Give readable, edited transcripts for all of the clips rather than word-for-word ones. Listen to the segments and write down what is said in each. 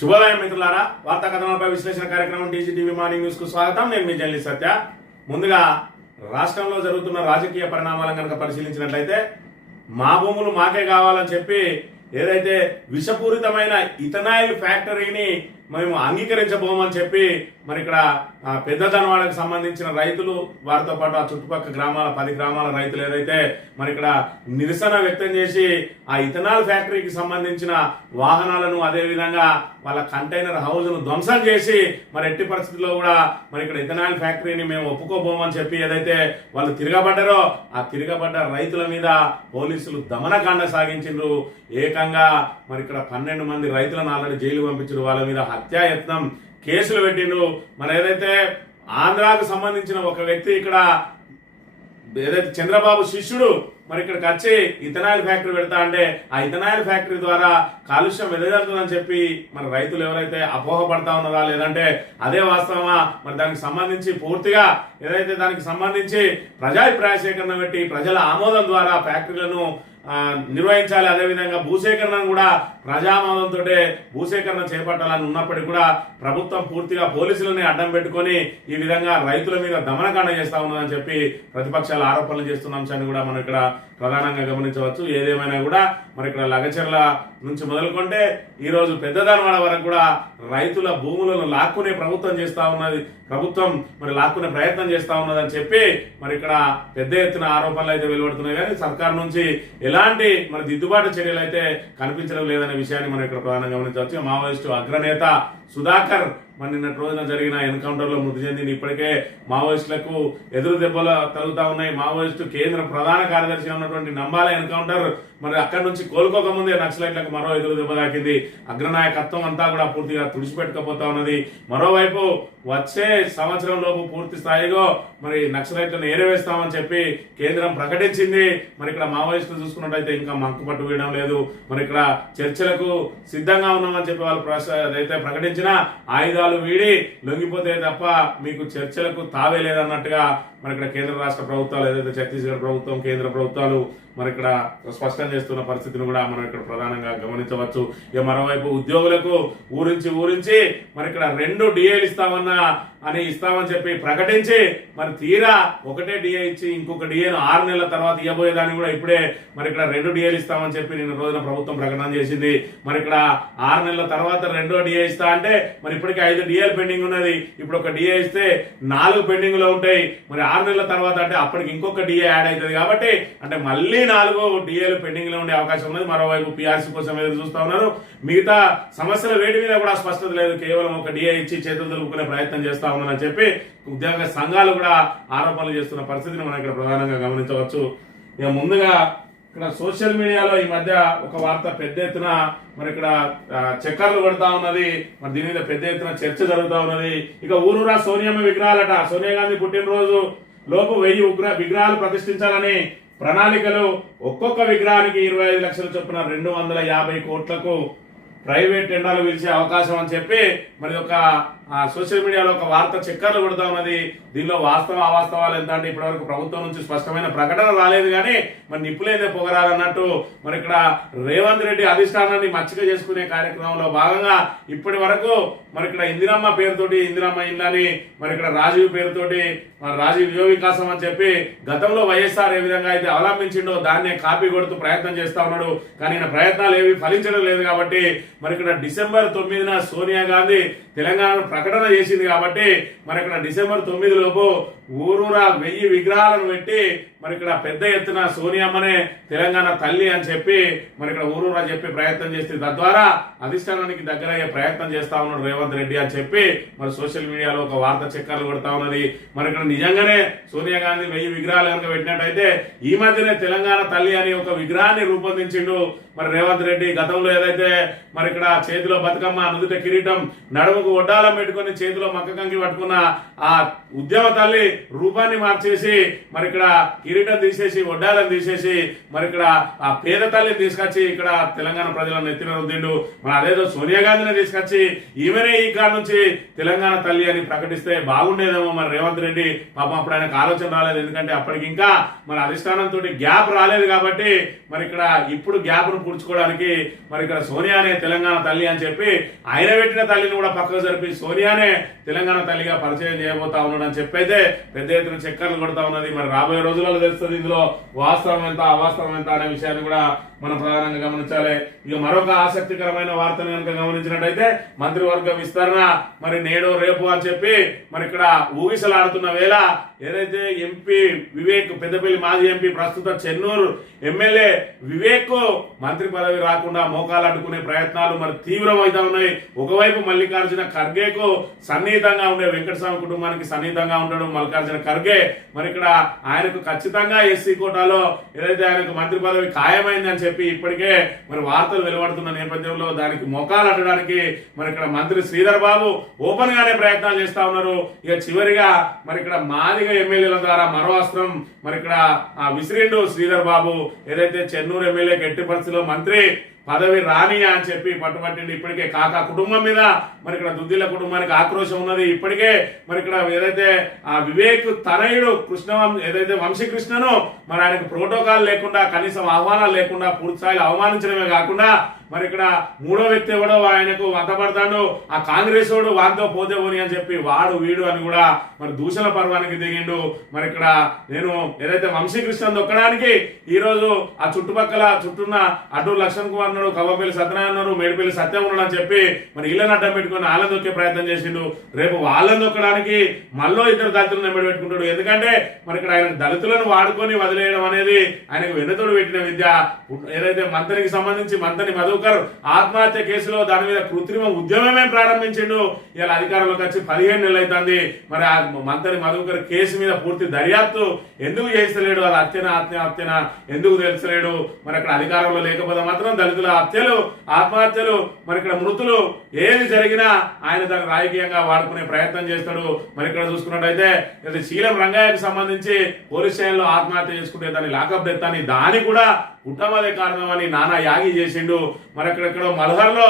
శుభోదయం మిత్రులారా, వార్తా కథనాలపై విశ్లేషణ కార్యక్రమం టీజీటీవీ మార్నింగ్ న్యూస్ కు స్వాగతం. నేను మీ జర్నలిస్ట్ సత్య. ముందుగా రాష్ట్రంలో జరుగుతున్న రాజకీయ పరిణామాలను కనుక పరిశీలించినట్లయితే మా భూములు మాకే కావాలని చెప్పి ఏదైతే విషపూరితమైన ఇథనాయిల్ ఫ్యాక్టరీని మేము అంగీకరించబోమని చెప్పి మరి ఇక్కడ పెద్ద ధనవాడకు సంబంధించిన రైతులు, వారితో పాటు ఆ చుట్టుపక్కల గ్రామాల 10 గ్రామాల రైతులు ఏదైతే మరి ఇక్కడ నిరసన వ్యక్తం చేసి ఆ ఇథనాల్ ఫ్యాక్టరీకి సంబంధించిన వాహనాలను, అదే విధంగా వాళ్ళ కంటైనర్ హౌస్ ను ధ్వంసం చేసి మరి ఎట్టి పరిస్థితుల్లో కూడా మరి ఇక్కడ ఇథనాల్ ఫ్యాక్టరీని మేము ఒప్పుకోబోమని చెప్పి ఏదైతే వాళ్ళు తిరగబడ్డారో ఆ తిరగబడ్డ రైతుల మీద పోలీసులు దమనకాండ సాగించిండ్రు. ఏకంగా మరి ఇక్కడ 12 మంది రైతులను ఆల్రెడీ జైలు పంపించారు. వాళ్ళ మీద హత్యాయత్నం కేసులు పెట్టిండ్రు. మరి ఏదైతే ఆంధ్రాకు సంబంధించిన ఒక వ్యక్తి ఇక్కడ ఏదైతే చంద్రబాబు శిష్యుడు మరి ఇక్కడికి వచ్చి ఇథనాయిల్ ఫ్యాక్టరీ పెడతా అంటే ఆ ఇథనాయిల్ ఫ్యాక్టరీ ద్వారా కాలుష్యం వెదజల్లుతుందని చెప్పి మరి రైతులు ఎవరైతే అపోహపడతా ఉన్నారా, లేదంటే అదే వాస్తవమా, మరి దానికి సంబంధించి పూర్తిగా ఏదైతే దానికి సంబంధించి ప్రజాభిప్రాయ సేకరణ పెట్టి ప్రజల ఆమోదం ద్వారా ఫ్యాక్టరీలను నిర్వహించాలి. అదేవిధంగా భూసేకరణను కూడా ప్రజామోదంతో భూసేకరణ చేపట్టాలని ఉన్నప్పటికీ కూడా ప్రభుత్వం పూర్తిగా పోలీసులని అడ్డం పెట్టుకొని ఈ విధంగా రైతుల మీద దమనకాండ చేస్తా ఉన్నదని చెప్పి ప్రతిపక్షాలు ఆరోపణలు చేస్తున్న అంశాన్ని కూడా మనం ఇక్కడ ప్రధానంగా గమనించవచ్చు. ఏదేమైనా కూడా మరి ఇక్కడ లగచర్ల నుంచి మొదలుకుంటే ఈ రోజు పెద్ద ధనవాడ వరకు కూడా రైతుల భూములను లాక్కునే ప్రభుత్వం చేస్తా ఉన్నది, ప్రభుత్వం మరి లాక్కునే ప్రయత్నం చేస్తా ఉన్నదని చెప్పి మరి ఇక్కడ పెద్ద ఎత్తున ఆరోపణలు అయితే వెలువడుతున్నాయి. కానీ సర్కార్ నుంచి ఎలాంటి మరి దిద్దుబాటు చర్యలు అయితే కనిపించడం లేదనే విషయాన్ని మనం ఇక్కడ ప్రధానంగా గమనించవచ్చు. మావోయిస్టు అగ్రనేత సుధాకర్ మరి నిన్నటి రోజున జరిగిన ఎన్కౌంటర్ లో మృతి చెందింది. ఇప్పటికే మావోయిస్టులకు ఎదురు దెబ్బలు తగులుతా ఉన్నాయి. మావోయిస్టు కేంద్ర ప్రధాన కార్యదర్శి ఉన్నటువంటి నంబాల ఎన్కౌంటర్ మరి అక్కడి నుంచి కోలుకోకముందే నక్సలైట్లకు మరో ఎదురు దెబ్బ తాకింది. అగ్రనాయకత్వం అంతా కూడా పూర్తిగా తుడిచిపెట్టుకపోతా ఉన్నది. మరోవైపు వచ్చే సంవత్సరం లోపు పూర్తి స్థాయిలో మరి నక్సలైట్లను ఏరవేస్తామని చెప్పి కేంద్రం ప్రకటించింది. మరి ఇక్కడ మావోయిస్టులు చూసుకున్నట్టయితే ఇంకా మంకుపట్టు వేయడం లేదు. మరి ఇక్కడ చర్చలకు సిద్ధంగా ఉన్నామని చెప్పి వాళ్ళు అదైతే ప్రకటించిన ఆయుధాలు వీడి లొంగిపోతే తప్ప మీకు చర్చలకు తావే లేదన్నట్టుగా మరి ఇక్కడ కేంద్ర రాష్ట్ర ప్రభుత్వాలు ఏదైతే ఛత్తీస్గఢ్ ప్రభుత్వం, కేంద్ర ప్రభుత్వాలు మరి ఇక్కడ స్పష్టం చేస్తున్న పరిస్థితిని కూడా మనం ఇక్కడ ప్రధానంగా గమనించవచ్చు. ఇక మరోవైపు ఉద్యోగులకు ఊరించి మరి ఇక్కడ 2 డిఏలు ఇస్తామని చెప్పి ప్రకటించి మరి తీరా ఒకటే డిఏ ఇచ్చి ఇంకొక డిఏను 6 నెలల తర్వాత ఇవ్వబోయేదాన్ని కూడా ఇప్పుడే మరి ఇక్కడ 2 డిఏలు ఇస్తామని చెప్పి నిన్న రోజున ప్రభుత్వం ప్రకటన చేసింది. మరి ఇక్కడ 6 నెలల తర్వాత 2వ డిఏ ఇస్తా అంటే మరి ఇప్పటికే 5 డిఏలు పెండింగ్ ఉన్నది. ఇప్పుడు ఒక డిఏ ఇస్తే 4 పెండింగ్ లో ఉంటాయి. మరి 6 నెలల తర్వాత అంటే అప్పటికి ఇంకొక డిఏ యాడ్ అవుతుంది. కాబట్టి అంటే మళ్ళీ 4 డిఏలు పెండింగ్ లో ఉండే అవకాశం ఉన్నది. మరోవైపు పీఆర్సీ కోసం ఎదురు చూస్తా ఉన్నారు. మిగతా సమస్యల వేటి మీద కూడా స్పష్టత లేదు. కేవలం ఒక డిఏ ఇచ్చి చేతులు దులుపుకునే ప్రయత్నం చేస్తా ఉన్నారని చెప్పి ఉద్యోగ సంఘాలు కూడా ఆరోపణలు చేస్తున్న పరిస్థితిని మనం ఇక్కడ ప్రధానంగా గమనించవచ్చు. ఇక ముందుగా ఇక్కడ సోషల్ మీడియాలో ఈ మధ్య ఒక వార్త పెద్ద ఎత్తున మరి ఇక్కడ చక్కర్లు కొడతా ఉన్నది. మరి దీని మీద పెద్ద ఎత్తున చర్చ జరుగుతా ఉన్నది. ఇక ఊరూరా సోనియమ్మ విగ్రహాలట. సోనియా గాంధీ పుట్టినరోజు లోపు 1000 విగ్రహాలు ప్రతిష్ఠించాలని ప్రణాళికలు. ఒక్కొక్క విగ్రహానికి 25 లక్షల చొప్పున 250 కోట్లకు ప్రైవేట్ టెండర్లు పిలిచే అవకాశం అని చెప్పి మరి ఒక సోషల్ మీడియాలో ఒక వార్త చక్కర్లు కొడతా ఉన్నది. దీనిలో వాస్తవ అవాస్తవాలు ఎంత అంటే ఇప్పటివరకు ప్రభుత్వం నుంచి స్పష్టమైన ప్రకటన రాలేదు. కానీ మరి నిప్పులేదే పొగరాలన్నట్టు మరి ఇక్కడ రేవంత్ రెడ్డి అధిష్టానాన్ని మచ్చిక చేసుకునే కార్యక్రమంలో భాగంగా ఇప్పటి వరకు మరి ఇక్కడ ఇందిరమ్మ పేరుతోటి ఇందిరమ్మ ఇల్లని, మరి ఇక్కడ రాజీవ్ పేరుతోటి రాజీవ్ యువ వికాసం అని చెప్పి గతంలో వైఎస్ఆర్ ఏ విధంగా అయితే అవలంబించిండో దాన్నే కాపీ కొడుతూ ప్రయత్నం చేస్తా ఉన్నాడు. కానీ ప్రయత్నాలు ఏవి ఫలించడం లేదు. కాబట్టి మరి ఇక్కడ డిసెంబర్ 9న సోనియా గాంధీ తెలంగాణ ప్రకటన చేసింది. కాబట్టి మరి ఇక్కడ డిసెంబర్ 9 లోపు ఊరూరా 1000 విగ్రహాలను పెట్టి మరి ఇక్కడ పెద్ద ఎత్తున సోనియమ్మనే తెలంగాణ తల్లి అని చెప్పి మరి ఇక్కడ ఊరూరా చెప్పి ప్రయత్నం చేస్తే తద్వారా అధిష్టానానికి దగ్గర అయ్యే ప్రయత్నం చేస్తా ఉన్నాడు రేవంత్ రెడ్డి అని చెప్పి మరి సోషల్ మీడియాలో ఒక వార్త చక్కర్లు కొడతా ఉన్నది. మరి ఇక్కడ నిజంగానే సోనియా గాంధీ 1000 విగ్రహాలు కనుక పెట్టినట్టయితే ఈ మధ్యనే తెలంగాణ తల్లి అని ఒక విగ్రహాన్ని రూపొందించిండు మరి రేవంత్ రెడ్డి. గతంలో ఏదైతే మరి ఇక్కడ చేతిలో బతుకమ్మ, నుదుట కిరీటం, నడుము నడుముకు ఒడ్డాలం పెట్టుకుని చేతిలో మక్క కంకి పట్టుకున్న ఆ ఉద్యమ తల్లి రూపాన్ని మార్చేసి మరి ఇక్కడ కిరీటం తీసేసి ఒడ్డాలను తీసేసి మరి ఇక్కడ ఆ పేద తల్లిని తీసుకొచ్చి ఇక్కడ తెలంగాణ ప్రజలను ఎత్తిన రుద్దిండు. మరి అదేదో సోనియా గాంధీని తీసుకొచ్చి ఈమెనే ఈ కాడ నుంచి తెలంగాణ తల్లి అని ప్రకటిస్తే బాగుండేదేమో. మరి రేవంత్ రెడ్డి పాపం అప్పుడు ఆయనకు ఆలోచన రాలేదు, ఎందుకంటే అప్పటికి ఇంకా మరి అధిష్టానంతో గ్యాప్ రాలేదు కాబట్టి మరి ఇక్కడ ఇప్పుడు గ్యాప్ ను పూడ్చుకోవడానికి మరి ఇక్కడ సోనియానే తెలంగాణ తల్లి అని చెప్పి ఆయన పెట్టిన తల్లిని కూడా పక్కకు జరిపి సోనియానే తెలంగాణ తల్లిగా పరిచయం చేయబోతా ఉన్నాడు అని చెప్పైతే పెద్ద ఎత్తున చక్కర్లు కొడతా ఉన్నది. మరి రాబోయే రోజులలో తెలుస్తుంది ఇందులో వాస్తవం ఎంత అవాస్తవం ఎంత అనే విషయాన్ని కూడా మనం ప్రధానంగా గమనించాలి. ఇక మరొక ఆసక్తికరమైన వార్తను కనుక గమనించినట్టయితే మంత్రివర్గ విస్తరణ మరి నేడు రేపు అని చెప్పి మరి ఇక్కడ ఊగిసలాడుతున్న వేళ ఏదైతే ఎంపీ వివేక్ పెద్దపల్లి మాజీ ఎంపీ ప్రస్తుత చెన్నూరు ఎమ్మెల్యే వివేక్ మంత్రి పదవి రాకుండా మోకాలు అడ్డుకునే ప్రయత్నాలు మరి తీవ్రమవుతా ఉన్నాయి. ఒకవైపు మల్లికార్జున ఖర్గేకు సన్నిహితంగా ఉండే వెంకటస్వామి కుటుంబానికి సన్నిహితంగా ఉండడం మల్లికార్జున ఖర్గే మరి ఇక్కడ ఆయనకు ఖచ్చితంగా ఎస్సీ కోటాలో ఏదైతే ఆయనకు మంత్రి పదవి ఖాయమైంది అని చెప్పి ఇప్పటికే మరి వార్తలు వెలువడుతున్న నేపథ్యంలో దానికి మోకాలు అడ్డడానికి మరి ఇక్కడ మంత్రి శ్రీధర్ బాబు ఓపెన్ గానే ప్రయత్నాలు చేస్తా ఉన్నారు. ఇక చివరిగా మరి ఇక్కడ మాదిగ ఎమ్మెల్యేల ద్వారా మరో అస్త్రం మరి ఇక్కడ విసిరిండు శ్రీధర్ బాబు. ఏదైతే చెన్నూరు ఎమ్మెల్యేకి ఎట్టి పరిస్థితిలో మంత్రి పదవి రానియా అని చెప్పి పట్టుబట్టిండి. ఇప్పటికే కాకా కుటుంబం మీద మరి ఇక్కడ దుద్దిల కుటుంబానికి ఆక్రోశం ఉన్నది. ఇప్పటికే మరి ఇక్కడ ఏదైతే ఆ వివేక్ తనయుడు కృష్ణ ఏదైతే వంశీకృష్ణను మరి ఆయనకు ప్రోటోకాల్ లేకుండా కనీసం ఆహ్వానాలు లేకుండా పూర్తి స్థాయిలో అవమానించడమే కాకుండా మరి ఇక్కడ మూడో వ్యక్తి ఎవడో ఆయనకు వంతపడతాడు, ఆ కాంగ్రెస్ వాడు వాంతో పోతే పోని అని చెప్పి వాడు వీడు అని కూడా మరి దూషణ పర్వానికి దిగిండు. మరి ఇక్కడ నేను ఏదైతే వంశీకృష్ణ దొక్కడానికి ఈ రోజు ఆ చుట్టుపక్కల చుట్టూన్న అడ్డూరు లక్ష్మణ్ కుమార్ ఉన్నాడు, కవ్వపల్లి సత్యనారాయణ ఉన్నారు, మేడిపల్లి సత్యం ఉన్నాడు అని చెప్పి మరి ఇళ్ళని అడ్డం పెట్టుకుని వాళ్ళని దొక్కే ప్రయత్నం చేసిండు. రేపు వాళ్ళని దొక్కడానికి మళ్ళీ ఇద్దరు దళితులను నెమ్మడి పెట్టుకుంటాడు. ఎందుకంటే మరి ఇక్కడ ఆయన దళితులను వాడుకొని వదిలేయడం అనేది ఆయనకు వెన్నతోడు పెట్టిన విద్య. ఏదైతే మంత్రికి సంబంధించి మంత్రి మధు ఆత్మహత్య కేసులో దాని మీద కృత్రిమ ఉద్యమమే ప్రారంభించిండు. ఇలా అధికారంలోకి వచ్చి 15 నెలలు అవుతుంది. మరి ఆ మంత్రి మధుకర్ కేసు మీద పూర్తి దర్యాప్తు ఎందుకు చేస్తలేడు, అది హత్యనా ఎందుకు తెలుసలేడు. మరి అక్కడ అధికారంలో లేకపోతే మాత్రం దళితుల హత్యలు ఆత్మహత్యలు మరి ఇక్కడ మృతులు ఏది జరిగినా ఆయన దాన్ని రాజకీయంగా వాడుకునే ప్రయత్నం చేస్తాడు. మరి ఇక్కడ చూసుకున్నట్టయితే శీలం రంగయ్యకు సంబంధించి పోలీస్ స్టేషన్లో ఆత్మహత్య చేసుకుంటే దాన్ని లాకప్ డెత్ అని దాని కూడా కుటుంబదే కారణం అని నానా యాగి చేసిండు. మరి అక్కడెక్కడో మల్హర్లో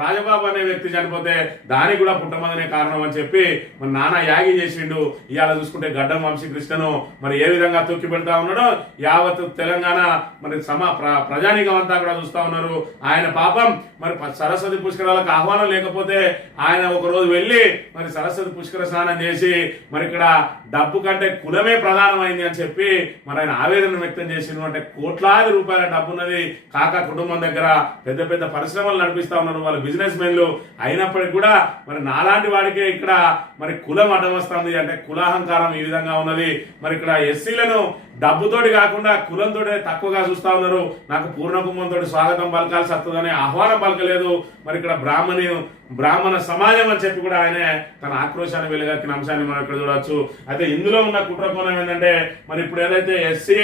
రాజబాబు అనే వ్యక్తి చనిపోతే దానికి కూడా పుట్టమదనే కారణం అని చెప్పి మరి నానా యాగి చేసిండు. ఇవాళ చూసుకుంటే గడ్డం వంశీకృష్ణను మరి ఏ విధంగా తొక్కి పెడతా ఉన్నాడో యావత్ తెలంగాణ మరి ప్రజానీకం అంతా కూడా చూస్తా ఉన్నారు. ఆయన పాపం మరి సరస్వతి పుష్కరాలకు ఆహ్వానం లేకపోతే ఆయన ఒక రోజు వెళ్ళి మరి సరస్వతి పుష్కర స్నానం చేసి మరి ఇక్కడ డబ్బు కంటే కులమే ప్రధానమైంది అని చెప్పి మరి ఆయన ఆవేదన వ్యక్తం చేసిండు. అంటే కోట్లాది రూపాయల డబ్బున్నది కాకా కుటుంబం దగ్గర, పెద్ద పెద్ద పరిశ్రమలు నడిపిస్తా ఉన్నారు వాళ్ళ బిజినెస్ మెన్లు. అయినప్పటికీ కూడా మరి నాలాంటి వాడికే ఇక్కడ మరి కులం అడ్డం వస్తుంది. అంటే కులాహంకారం ఈ విధంగా ఉన్నది. మరి ఇక్కడ ఎస్సీలను డబ్బుతోటి కాకుండా కులంతో తక్కువగా చూస్తా ఉన్నారు. నాకు పూర్ణ కుంభంతో స్వాగతం పలకాల్సి వస్తుందని ఆహ్వానం పలకలేదు. మరి ఇక్కడ బ్రాహ్మణ సమాజం అని చెప్పి కూడా ఆయన తన ఆక్రోశాన్ని వెలుగక్కిన అంశాన్ని మనం ఇక్కడ చూడవచ్చు. అయితే ఇందులో ఉన్న కుట్ర కోణం ఏంటంటే మరి ఇప్పుడు ఏదైతే ఎస్సీ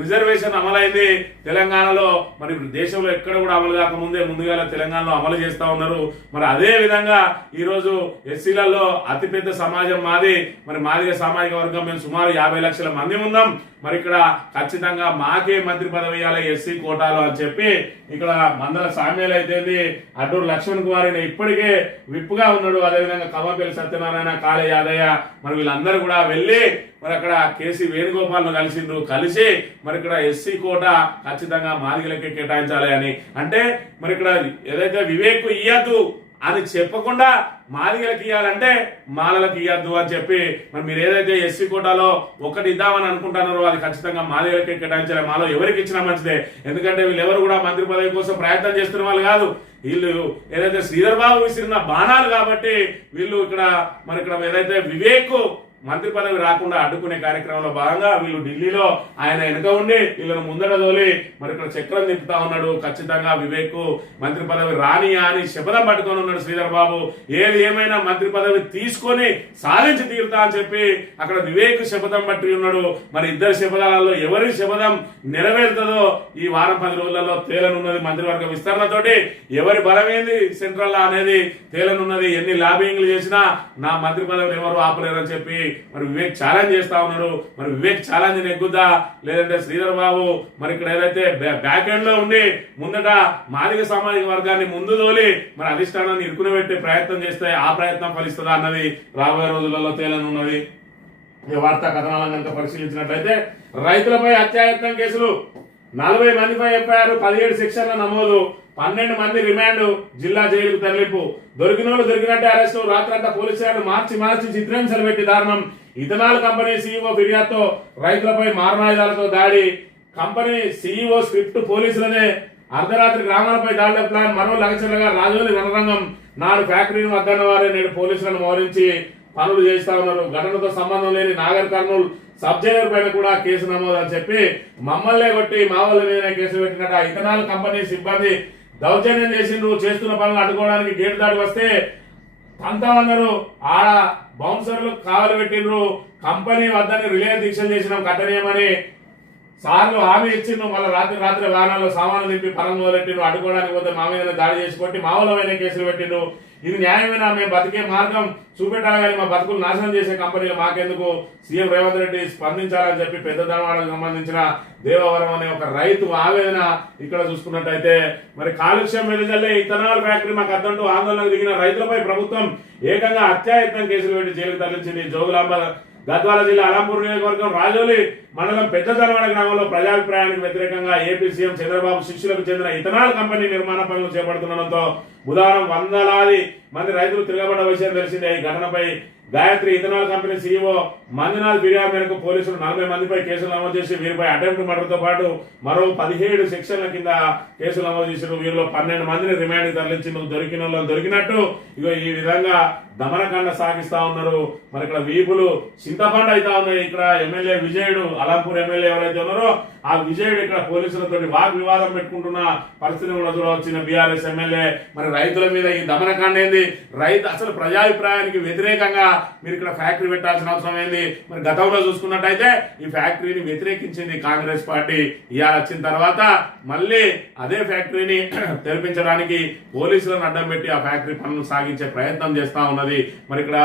రిజర్వేషన్ అమలైంది తెలంగాణలో, మరి దేశంలో ఎక్కడ కూడా అమలు కాకముందే ముందుగా తెలంగాణలో అమలు చేస్తా ఉన్నారు. మరి అదే విధంగా ఈ రోజు ఎస్సీలలో అతిపెద్ద సమాజం మాది. మరి మాదిగ సామాజిక వర్గం మేము సుమారు 50 లక్షల మంది ఉన్నాం. మరి ఇక్కడ ఖచ్చితంగా మాకే మంత్రి పదవి ఇవ్వాలి ఎస్సీ కోటాలో అని చెప్పి ఇక్కడ మందల సామ్యాలు అయితే అడ్డూరు లక్ష్మణ్ కుమార్ ఇప్పటికే విప్పుగా ఉన్నాడు. అదేవిధంగా కవ్వపల్లి సత్యనారాయణ, కాళే యాదయ్య మరి వీళ్ళందరూ కూడా వెళ్ళి మరి అక్కడ కేసీ వేణుగోపాల్ కలిసిండ్రు. కలిసి మరి ఇక్కడ ఎస్సీ కోట ఖచ్చితంగా మాదిగలకే కేటాయించాలి అని. అంటే మరి ఇక్కడ ఏదైతే వివేక్ ఇయ్యద్దు అని చెప్పకుండా మాదిగలకు ఇవ్వాలంటే మాలలకు ఇవ్వద్దు అని చెప్పి మరి మీరు ఏదైతే ఎస్సీ కోటాలో ఒకటి ఇద్దామని అనుకుంటున్నారో అది ఖచ్చితంగా మాదిగలకే కేటాయించాలి. మాలో ఎవరికి ఇచ్చినా మంచిదే. ఎందుకంటే వీళ్ళు ఎవరు కూడా మంత్రి పదవి కోసం ప్రయత్నం చేస్తున్న వాళ్ళు కాదు. వీళ్ళు ఏదైతే శ్రీధర్ బాబు విసిరిన బాణాలు కాబట్టి వీళ్ళు ఇక్కడ మరి ఇక్కడ ఏదైతే వివేక్ మంత్రి పదవి రాకుండా అడ్డుకునే కార్యక్రమంలో భాగంగా వీళ్ళు ఢిల్లీలో ఆయన వెనుక ఉండి వీళ్ళను ముందర తోలి మరి ఇక్కడ చక్రం తిప్పుతా ఉన్నాడు. ఖచ్చితంగా వివేక్ మంత్రి పదవి రానియా అని శపథం పట్టుకొని ఉన్నాడు శ్రీధర్ బాబు. ఏది ఏమైనా మంత్రి పదవి తీసుకొని సాధించి తీరుతా అని చెప్పి అక్కడ వివేక్ శపథం పట్టి ఉన్నాడు. మరి ఇద్దరు శపథాలలో ఎవరి శపథం నెరవేరుతుందో ఈ వారం 10 రోజులలో తేలనున్నది. మంత్రివర్గ విస్తరణతోటి ఎవరి బలమేంది సెంట్రల్ అనేది తేలనున్నది. ఎన్ని లాబింగ్లు చేసినా నా మంత్రి పదవిని ఎవరు ఆపలేరని చెప్పి మరి వివేక్ ఛాలెంజ్ చేస్తా ఉన్నాడు. మరి వివేక్ ఛాలెంజ్ నెగ్గుద్దా లేదంటే శ్రీధర్ బాబు మరి ఇక్కడ ఏదైతే బ్యాక్ ఎండ్ లో ఉండి ముందట మాదిగ సామాజిక వర్గాన్ని ముందు తోలి మరి అధిష్టానాన్ని ఇరుకునబెట్టే ప్రయత్నం చేస్తే ఆ ప్రయత్నం ఫలిస్తుందా అన్నది రాబోయే రోజులలో తేలనున్నది. ఈ వార్తా కథనాలను కనుక పరిశీలించినట్లయితే రైతులపై హత్యాయత్నం కేసులు 40 మందిపై ఎఫ్ఐఆర్, 17 సెక్షన్ల నమోదు, 12 మంది రిమాండ్, జిల్లా జైలుకు తరలింపు. దొరికినోళ్ళు దొరికినట్టే అరెస్టు. రాత్రంతా పోలీసులు మార్చి చిత్రహింసలు పెట్టి దారుణం. ఇథనాల్ కంపెనీ సీఈఓ ఫిర్యాదుతో రైతులపై మారణాయుధాలతో దాడి. కంపెనీ సీఈఓ స్క్రిప్ట్ పోలీసులనే. అర్ధరాత్రి గ్రామాలపై దాడుల ప్లాన్. మరో లగచర్లగా రాజోలి రణరంగం. నాడు ఫ్యాక్టరీని వద్దన్న వారే నేడు పోలీసులను మోహరించి పనులు చేస్తా ఉన్నారు. ఘటనతో సంబంధం లేని నాగర్ కర్నూలు సబ్ జైలర్ పైన కూడా కేసు నమోదు అని చెప్పి మమ్మల్నే కొట్టి మా వాళ్ళ మీద కేసు పెట్టినట్టు ఇథనాల్ కంపెనీ సిబ్బంది దౌర్జన్యం చేసిండ్రు. చేస్తున్న పనులు అడ్డుకోవడానికి గేటు దాడి వస్తే పంతమన్నారు. ఆడ బౌన్సర్లు కావలు పెట్టిండ్రు. కంపెనీ వద్దని రిలే దీక్షలు చేసినాం కట్టనీయమని సార్లు హామీ ఇచ్చిండ్రు. మళ్ళీ రాత్రి వాహనాల్లో సామాన్లు దింపి పనులు మొదలెట్టిండ్రు. అడ్డుకోవడానికి పోతే మా మీద దాడి చేసి కొట్టి మా వాళ్ళ కేసులు పెట్టిండ్రు. ఇది న్యాయమేనా? మేము బతికే మార్గం చూపెట్టాలి కానీ మా బతుకులు నాశనం చేసే కంపెనీలు మాకెందుకు? సీఎం రేవంత్ రెడ్డి స్పందించాలని చెప్పి పెద్ద ధనవాడకు సంబంధించిన దేవవరం అనే ఒక రైతు ఆవేదన ఇక్కడ చూసుకున్నట్టయితే మరి కాలుష్యం వెలుజల్లే ఇథనాల్ ఫ్యాక్టరీ మాకు అద్దంటూ ఆందోళనకు దిగిన రైతులపై ప్రభుత్వం ఏకంగా హత్యాయత్నం కేసులు పెట్టి జైలుకు తరలించింది. జోగులాంబ గద్వాల జిల్లా అలంపూర్ నియోజకవర్గం రాజోలి మండలం పెద్ద ధనవాడ గ్రామంలో ప్రజాభిప్రాయానికి వ్యతిరేకంగా ఏపీ సీఎం చంద్రబాబు శిష్యులకు చెందిన ఇథనాల్ కంపెనీ నిర్మాణ పనులు చేపడుతుండడంతో బుధవారం వందలాది మంది రైతులు తిరగబడ్డ విషయం తెలిసిందే. ఈ ఘటనపై Gayatri ethanol company CEO Manjunath ఫిర్యాదు మేరకు పోలీసులు 40 మందిపై కేసులు నమోదు చేసి వీరిపై అటెంప్ట్ మర్డర్తో పాటు మరో 17 సెక్షన్ల కింద కేసులు నమోదు చేసిన వీరిలో 12 మందిని రిమాండ్ తరలించి దొరికిన వాళ్ళని దొరికినట్టు ఇగో ఈ విధంగా దమనకాండ సాగిస్తా ఉన్నారు. మరి ఇక్కడ వీపులు చింతపండు అవుతా ఉన్నాయి. ఇక్కడ ఎమ్మెల్యే విజయుడు అలంపూర్ ఎమ్మెల్యే ఎవరైతే ఉన్నారో ఆ విజయుడు ఇక్కడ పోలీసులతో వాగ్వివాదం పెట్టుకుంటున్న పరిస్థితి కూడా వచ్చిన బీఆర్ఎస్ ఎమ్మెల్యే. మరి రైతుల మీద ఈ దమనకాండ ఏంది? రైతు అసలు ప్రజాభిప్రాయానికి వ్యతిరేకంగా మీరు ఇక్కడ ఫ్యాక్టరీ పెట్టాల్సిన అవసరం ఏంది? మరి గతంలో చూసుకున్నట్టయితే ఈ ఫ్యాక్టరీని వ్యతిరేకించింది కాంగ్రెస్ పార్టీ. ఇవాళ వచ్చిన తర్వాత మళ్ళీ అదే ఫ్యాక్టరీని తెరిపించడానికి పోలీసులను అడ్డం పెట్టి ఆ ఫ్యాక్టరీ పనులు సాగించే ప్రయత్నం చేస్తా ఉన్నది. మరి ఇక్కడ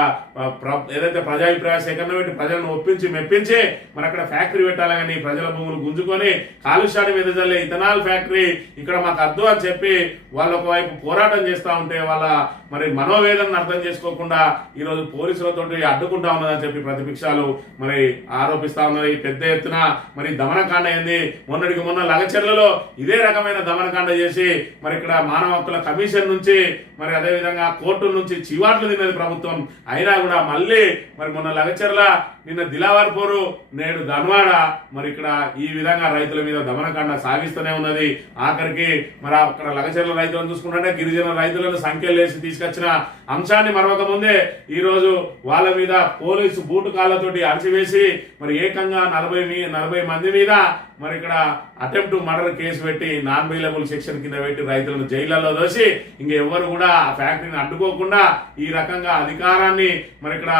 ఏదైతే ప్రజాభిప్రాయ సేకరణ పెట్టి ప్రజలను ఒప్పించి మెప్పించి మరి అక్కడ ఫ్యాక్టరీ పెట్టాలని ప్రజల భూములు గుంజుకొని కాలుష్యాన్ని వెదజల్లే ఇథనాల్ ఫ్యాక్టరీ ఇక్కడ మాకు అద్దు అని చెప్పి వాళ్ళు ఒకవైపు పోరాటం చేస్తా ఉంటే వాళ్ళ మరి మనోవేదనను అర్థం చేసుకోకుండా ఈ రోజు పోలీసులతో అడ్డుకుంటా ఉన్నదని చెప్పి ప్రతిపక్షాలు మరి ఆరోపిస్తా ఉన్నది. పెద్ద ఎత్తున మరి దమనకాండ ఏంది? మొన్నటికి మొన్న లగచర్లలో ఇదే రకమైన దమనకాండ చేసి మరి ఇక్కడ మానవ హక్కుల కమిషన్ నుంచి మరి అదే విధంగా కోర్టు నుంచి చివాట్లు తిన్నది ప్రభుత్వం. అయినా కూడా మళ్ళీ మరి మొన్న లగచర్ల నిన్న దిలావర్పూరు నేడు ధన్వాడ మరి ఇక్కడ ఈ విధంగా రైతుల మీద దమనకాండ సాగిస్తూనే ఉన్నది. ఆఖరికి మరి అక్కడ లగచర్ల రైతులను చూసుకుంటే గిరిజన రైతులను సంఖ్యలు వేసి తీసుకొచ్చిన అంశాన్ని మరొక ముందే ఈ రోజు వాళ్ళ మీద పోలీసు బూటు కాళ్ళతోటి అరిచివేసి మరి ఏకంగా 40 మంది మీద మరి ఇక్కడ అటెంప్ట్ మర్డర్ కేసు పెట్టి నాన్ బెయిలబుల్ సెక్షన్ కింద పెట్టి రైతులను జైళ్లలో దోసి ఇంకెవ్వరు కూడా ఆ ఫ్యాక్టరీని అడ్డుకోకుండా ఈ రకంగా అధికారాన్ని మరి ఇక్కడ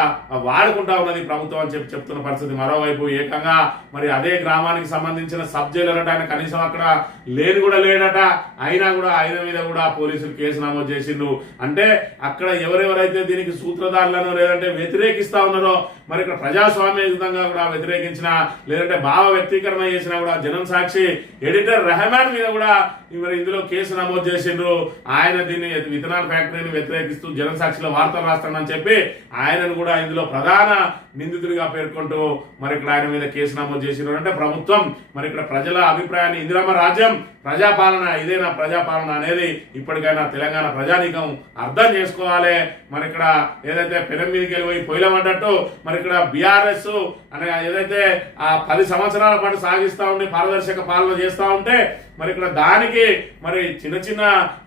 వాడుకుంటా ఉన్నది ప్రభుత్వం అని చెప్పి చెప్తున్న పరిస్థితి. మరోవైపు ఏకంగా మరి అదే గ్రామానికి సంబంధించిన సబ్ జైలర్ ఆయన కనీసం అక్కడ లేని కూడా లేడట. అయినా కూడా ఆయన మీద కూడా పోలీసులు కేసు నమోదు చేసిండ్రు. అంటే అక్కడ ఎవరెవరైతే దీనికి సూత్రధారులను లేదంటే వ్యతిరేకిస్తా ఉన్నారో మరి ఇక్కడ ప్రజాస్వామ్యయుతంగా కూడా వ్యతిరేకించిన లేదంటే భావ వ్యక్తీకరణ చేసినా కూడా జనం సాక్షి ఎడిటర్ రెహమాన్ మీద కూడా మరి ఇందులో కేసు నమోదు చేసిండ్రు. ఆయన దీన్ని ఇథనాల్ ఫ్యాక్టరీని వ్యతిరేకిస్తూ జనం సాక్షిలో వార్తలు రాస్తానని చెప్పి ఆయనను కూడా ఇందులో ప్రధాన నిందితుడిగా పేర్కొంటూ మరి ఇక్కడ ఆయన మీద కేసు నమోదు చేసిండ్రు. అంటే ప్రభుత్వం మరి ఇక్కడ ప్రజల అభిప్రాయాన్ని ఇందిరమ్మ రాజ్యం ప్రజాపాలన ఇదేనా ప్రజాపాలన అనేది ఇప్పటికైనా తెలంగాణ ప్రజానీకం అర్థం చేసుకోవాలి. మరి ఇక్కడ ఏదైతే పెనం మీదకి వెళ్ళిపోయి పొయ్యిలమంటట్టు మరి ఇక్కడ బీఆర్ఎస్ అనే ఏదైతే ఆ 10 సంవత్సరాల పాటు సాగిస్తా ఉండి పారదర్శక పాలన చేస్తా ఉంటే మరి ఇక్కడ దానికి మరి చిన్న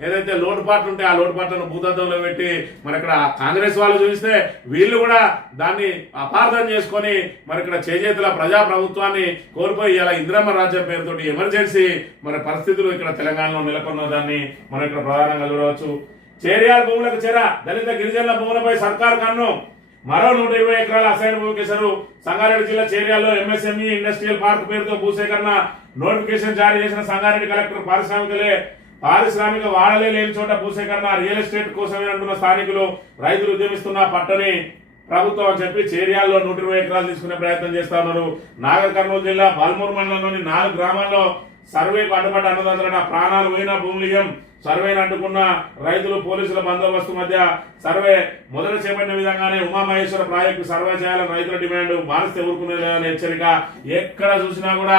ఏదైతే లోటుపాట్లు ఉంటే ఆ లోటుపాట్లను భూతత్వంలో పెట్టి మరి ఇక్కడ కాంగ్రెస్ వాళ్ళు చూస్తే వీళ్ళు కూడా దాన్ని అపార్థం చేసుకొని మరి ఇక్కడ చేజేతుల ప్రజా ప్రభుత్వాన్ని కోల్పోయి ఇలా ఇందిరమ్మ రాజ్యం పేరుతోటి ఎమర్జెన్సీ మరి పరిస్థితులు ఇక్కడ తెలంగాణలో నెలకొన్న దాన్ని మనం ఇక్కడ ప్రధానంగా చూడవచ్చు. చేరియాల భూములకు చెర, దళిత గిరిజనుల భూములపై సర్కారు కన్ను, మరో 120 ఎకరాల అసైన్ భూమి కేసరు. సంగారెడ్డి జిల్లా చేరియాల్లో ఎంఎస్ఎంఈ ఇండస్ట్రియల్ పార్క్ పేరుతో భూసేకరణ నోటిఫికేషన్ జారీ చేసిన సంగారెడ్డి కలెక్టర్ పారిశ్రామిక వాడలే లేని చోట భూసేకరణ రియల్ ఎస్టేట్ కోసమే అంటున్న స్థానికులు, రైతులు ఉద్యమిస్తున్న పట్టని ప్రభుత్వం అని చెప్పి చేరియాల్లో 120 ఎకరాలు తీసుకునే ప్రయత్నం చేస్తా ఉన్నారు. నాగర్ కర్నూలు జిల్లా బాల్మూరు మండలంలోని 4 గ్రామాల్లో సర్వేకు అడ్డుపడ్డ అన్నదాతల ప్రాణాలు పోయిన భూములియం. సర్వేను అడ్డుకున్న రైతులు పోలీసుల బందోబస్తు మధ్య సర్వే మొదట చేపట్టిన విధంగానే ఉమామహేశ్వర ప్రాజెక్టు సర్వే చేయాలని రైతుల డిమాండ్. మారిస్తే ఊరుకునేదని హెచ్చరిక. ఎక్కడ చూసినా కూడా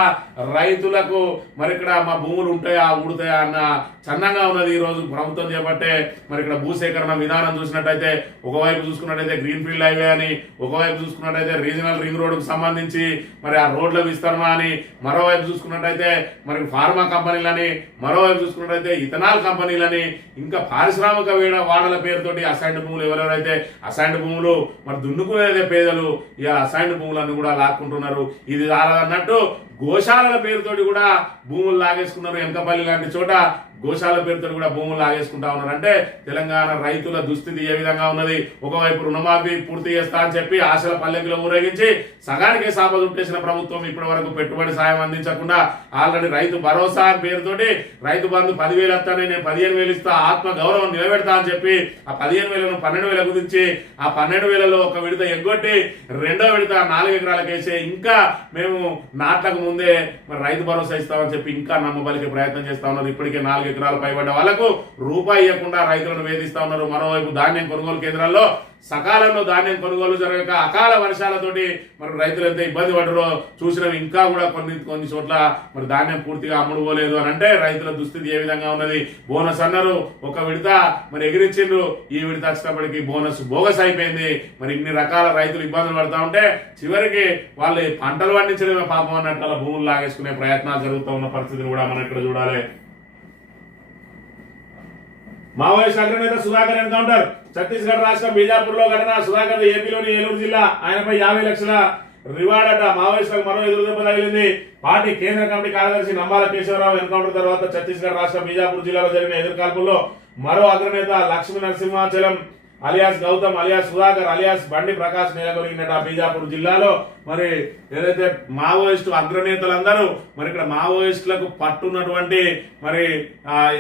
రైతులకు మరి ఇక్కడ మా భూములు ఉంటాయా ఊడుతాయా అన్న చందంగా ఉన్నది. ఈ రోజు ప్రభుత్వం చేపట్టే మరి ఇక్కడ భూసేకరణ విధానం చూసినట్టయితే, ఒకవైపు చూసుకున్నట్టయితే గ్రీన్ ఫీల్డ్ హైవే అని, ఒకవైపు చూసుకున్నట్టయితే రీజనల్ రింగ్ రోడ్డుకు సంబంధించి మరి ఆ రోడ్ల విస్తరణ అని, మరోవైపు చూసుకున్నట్టయితే మరి ఫార్మా కంపెనీలని, మరోవైపు చూసుకున్నట్టయితే ఇథనాల్ కంపెనీలని, ఇంకా పారిశ్రామిక వాడల పేరుతోటి అసైన్డ్ భూములు ఎవరెవరైతే అసైన్డ్ భూములు మరి దున్నుకునేదే పేదలు ఇక అసైన్డ్ భూములను కూడా లాక్కుంటున్నారు. ఇది అన్నట్టు గోశాలల పేరుతోటి కూడా భూములు లాగేసుకున్నారు. ఎంకపల్లి లాంటి చోట గోశాల పేరుతో కూడా భూములు లాగేసుకుంటా ఉన్నారు. అంటే తెలంగాణ రైతుల దుస్థితి ఏ విధంగా ఉన్నది. ఒకవైపు రుణమాఫీ పూర్తి చేస్తా అని చెప్పి ఆశల పల్లెకిలో ఊరేగించి సగానికే సాప చుట్టేసిన ప్రభుత్వం ఇప్పటి వరకు పెట్టుబడి సాయం అందించకుండా ఆల్రెడీ రైతు భరోసా పేరుతోటి రైతు బంధు 10,000 ఇస్తానే, నేను 15,000 ఇస్తా, ఆత్మ గౌరవం నిలబెడతా అని చెప్పి ఆ 15,000ను 12,000 కుదించి ఆ 12,000లో ఒక విడత ఎగ్గొట్టి రెండో విడత 4 ఎకరాలకు వేసే ఇంకా మేము నాట్లకు ముందే మరి రైతు భరోసా ఇస్తామని చెప్పి ఇంకా నమ్మబలికే ప్రయత్నం చేస్తా ఉన్నారు. ఇప్పటికే 4 ఎకరాలు పైబడ్డ వాళ్లకు రూపాయి ఇవ్వకుండా రైతులను వేధిస్తా ఉన్నారు. మరోవైపు ధాన్యం కొనుగోలు కేంద్రాల్లో సకాలంలో ధాన్యం కొనుగోలు జరగక అకాల వర్షాలతోటి మరి రైతులు ఎంత ఇబ్బంది పడ్డారో చూసినవి. ఇంకా కూడా కొన్ని చోట్ల మరి ధాన్యం పూర్తిగా అమ్ముడుపోలేదు అని అంటే రైతుల దుస్థితి ఏ విధంగా ఉన్నది. బోనస్ అన్నారు, ఒక విడత మరి ఎగిరిచ్చిండ్రు, ఈ విడత వచ్చేటప్పటికి బోనస్ బోగస్ అయిపోయింది. మరి ఇన్ని రకాల రైతులు ఇబ్బందులు పడతా ఉంటే చివరికి వాళ్ళు పంటలు పండించడమే పాపం అన్నట్టు అలా భూములు లాగేసుకునే ప్రయత్నాలు జరుగుతూ ఉన్న పరిస్థితిని కూడా మనం ఇక్కడ చూడాలి. మావోయిస్ట్ అగ్రనేత సుధాకర్ ఎన్కౌంటర్. ఛత్తీస్గఢ్ రాష్ట్రం బీజాపూర్ లో ఘటన. సుధాకర్ ఏపీలోని ఏలూరు జిల్లా, ఆయనపై 50 లక్షల రివార్డ్ అట. మావోయిస్టులకు మరో ఎదురుదెబ్బ తగిలింది. పార్టీ కేంద్ర కమిటీ కార్యదర్శి నంబాల కేశవరావు ఎన్కౌంటర్ తర్వాత ఛత్తీస్గఢ్ రాష్ట్రం బీజాపూర్ జిల్లాలో జరిగిన ఎదురుకాల్పుల్లో మరో అగ్రనేత Lakshmi Narasimhachalam alias Gautam alias Sudhakar alias Bandi Prakash నెలకొరిగినట. Bijapur జిల్లాలో మరి ఏదైతే మావోయిస్టు అగ్రనేతలందరూ మరి ఇక్కడ మావోయిస్టులకు పట్టున్నటువంటి మరి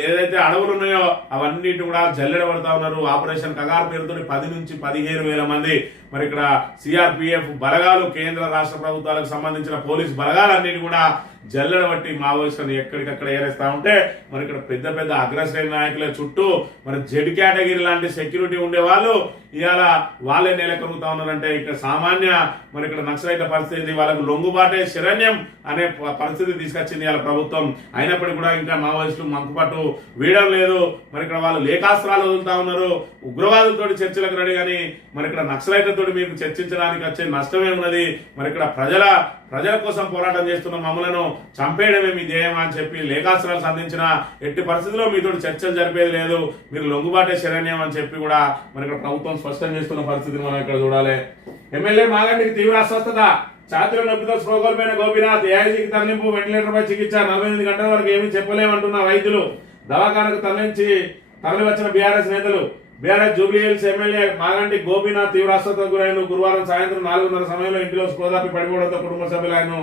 ఏదైతే అడవులు ఉన్నాయో అవన్నిటి కూడా జల్లెడబడతా ఉన్నారు. ఆపరేషన్ కగార్ పేరుతో 10 నుంచి 15,000 మంది మరి ఇక్కడ సిఆర్పిఎఫ్ బలగాలు, కేంద్ర రాష్ట్ర ప్రభుత్వాలకు సంబంధించిన పోలీస్ బలగాలన్నిటి కూడా జల్లెడబట్టి మావోయిస్టులను ఎక్కడికక్కడ ఏరేస్తా ఉంటే మరి ఇక్కడ పెద్ద పెద్ద అగ్రశ్రేణి నాయకుల చుట్టూ మరి జెడ్ కేటగిరీ లాంటి సెక్యూరిటీ ఉండేవాళ్ళు ఇవాళ వాళ్ళే నెలకొరుగుతా ఉన్నారంటే ఇక్కడ సామాన్య మరి ఇక్కడ నక్సలైట్ల పరిస్థితి వాళ్ళకు లొంగుబాటే శరణ్యం అనే పరిస్థితి తీసుకొచ్చింది ఇవాళ ప్రభుత్వం. అయినప్పటికీ కూడా ఇంకా మావోయిస్టులు మంకుపట్టు వీయడం లేదు. మరి ఇక్కడ వాళ్ళు లేఖాస్త్రాలు వదులుతా ఉన్నారు. ఉగ్రవాదులతో చర్చలకు రెడీ కానీ మరి ఇక్కడ నక్సలైట్లతో మీకు చర్చించడానికి వచ్చే నష్టమే ఉన్నది. మరి ఇక్కడ ప్రజల కోసం పోరాటం చేస్తున్న మమ్మలను చంపేయడమే మీ ధ్యేయం అని చెప్పి లేఖాస్త్రాలు సంధించిన ఎట్టి పరిస్థితుల్లో మీతో చర్చలు జరిపేది లేదు, మీరు లొంగుబాటే శరణ్యం అని చెప్పి కూడా మరి ఇక్కడ ప్రభుత్వం స్పష్టం చేస్తున్న పరిస్థితిని మనం ఇక్కడ చూడాలి. ఎమ్మెల్యే మాగంటికి తీవ్ర అస్వస్థత. ఛాతీలో నొప్పితో స్పృహకోల్పోయిన గోపీనాథ్. ఏఐజీకి తరలింపు, వెంటిలేటర్పై చికిత్స. 48 గంటల వరకు ఏమీ చెప్పలేమంటున్న వైద్యులు. దవాఖానకు తరలి వచ్చిన బీఆర్ఎస్ నేతలు. BRS Jubilee hills MLA Maganti Gopinath తీవ్ర అస్వస్థతకు గురైన గురువారం సాయంత్రం 4:30 సమయంలో ఇంటిలో స్పృహతప్పి పడిపోవడంతో కుటుంబ సభ్యులు ఆయన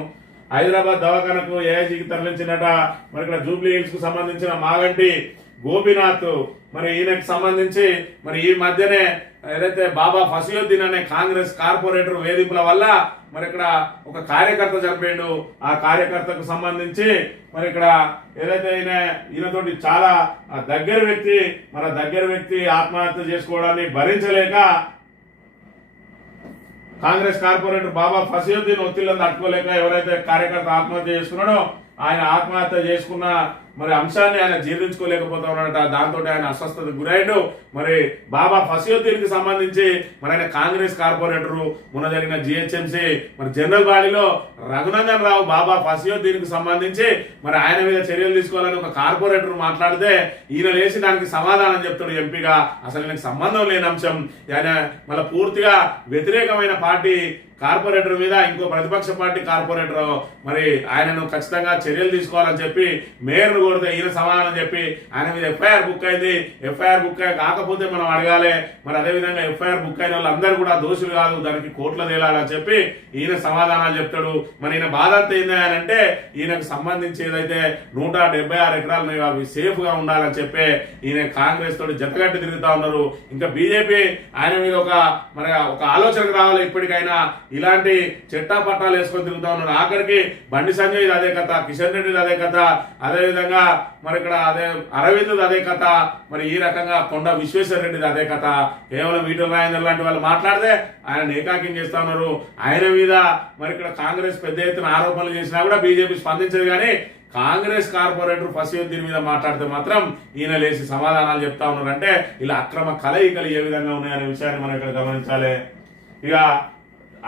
హైదరాబాద్ దవాఖానకు ఏఐజీకి తరలించినట. మరి ఇక్కడ జూబ్లీ హిల్స్ కు సంబంధించిన మాగంటి గోపీనాథ్ మరి ఈయనకు సంబంధించి మరి ఈ మధ్యనే ఏదైతే బాబా ఫసియుద్దీన్ అనే కాంగ్రెస్ కార్పొరేటర్ వేధింపుల వల్ల మరి ఇక్కడ ఒక కార్యకర్త చనిపోయిండు. ఆ కార్యకర్తకు సంబంధించి మరి ఇక్కడ ఏదైతే ఈయనతోటి చాలా దగ్గర వ్యక్తి ఆత్మహత్య చేసుకోవడాన్ని భరించలేక కాంగ్రెస్ కార్పొరేటర్ బాబా ఫసియుద్దీన్ ఒత్తిళ్లను తట్టుకోలేక ఎవరైతే కార్యకర్త ఆత్మహత్య చేసుకున్నాడో ఆయన ఆత్మహత్య చేసుకున్న మరి అంశాన్ని ఆయన జీర్ణించుకోలేకపోతా ఉన్నాడట. దాంతో ఆయన అస్వస్థతకు గురైండు. మరి బాబా ఫసియుద్దీన్ కి సంబంధించి మరి ఆయన కాంగ్రెస్ కార్పొరేటరు మొన్న జరిగిన జిహెచ్ఎంసీ మరి జనరల్ బాడీలో రఘునందన్ రావు బాబా ఫసియుద్దీన్ కి సంబంధించి మరి ఆయన మీద చర్యలు తీసుకోవాలని ఒక కార్పొరేటర్ మాట్లాడితే ఈయన లేచి దానికి సమాధానం చెప్తాడు ఎంపీగా. అసలు ఈయనకు సంబంధం లేని అంశం, ఆయన మళ్ళీ పూర్తిగా వ్యతిరేకమైన పార్టీ కార్పొరేటర్ మీద ఇంకో ప్రతిపక్ష పార్టీ కార్పొరేటర్ మరి ఆయనను ఖచ్చితంగా చర్యలు తీసుకోవాలని చెప్పి మేయర్ను కోరితే ఈయన సమాధానం చెప్పి ఆయన మీద ఎఫ్ఐఆర్ బుక్ అయింది. ఎఫ్ఐఆర్ బుక్ కాకపోతే మనం అడగాలి, మరి అదేవిధంగా ఎఫ్ఐఆర్ బుక్ అయిన వాళ్ళందరూ కూడా దోషులు కాదు, దానికి కోర్టులో తేలాలని చెప్పి ఈయన సమాధానాలు చెప్తాడు. మరి ఈయన బాధ అంతా ఏంది అంటే ఈయనకు సంబంధించి ఏదైతే 176 ఎకరాలు ఉన్నాయో అవి సేఫ్ గా ఉండాలని చెప్పి ఈయన కాంగ్రెస్ తోటి జతగట్టి తిరుగుతా ఉన్నారు. ఇంకా బీజేపీ ఆయన మీద ఒక ఆలోచనకు రావాలి, ఇప్పటికైనా ఇలాంటి చట్టా పట్టాలు వేసుకొని తిరుగుతా ఉన్నారు. ఆఖరికి బండి సంజయ్ అదే కథ, కిషన్ రెడ్డి అదే కథ, అదేవిధంగా మరి ఇక్కడ అదే అరవింద్ అదే కథ, మరి ఈ రకంగా కొండ విశ్వేశ్వర రెడ్డిది అదే కథ. కేవలం ఈటల రాజేందర్ లాంటి వాళ్ళు మాట్లాడితే ఆయన ఏకాకిం చేస్తా ఉన్నారు. ఆయన మీద మరి ఇక్కడ కాంగ్రెస్ పెద్ద ఎత్తున ఆరోపణలు చేసినా కూడా బీజేపీ స్పందించదు. కానీ కాంగ్రెస్ కార్పొరేటర్ ఫసీయుద్దీన్ మీద మాట్లాడితే మాత్రం ఈయన లేచి సమాధానాలు చెప్తా ఉన్నారు. అంటే ఇలా అక్రమ కలయికలు ఏ విధంగా ఉన్నాయనే విషయాన్ని మనం ఇక్కడ గమనించాలి. ఇక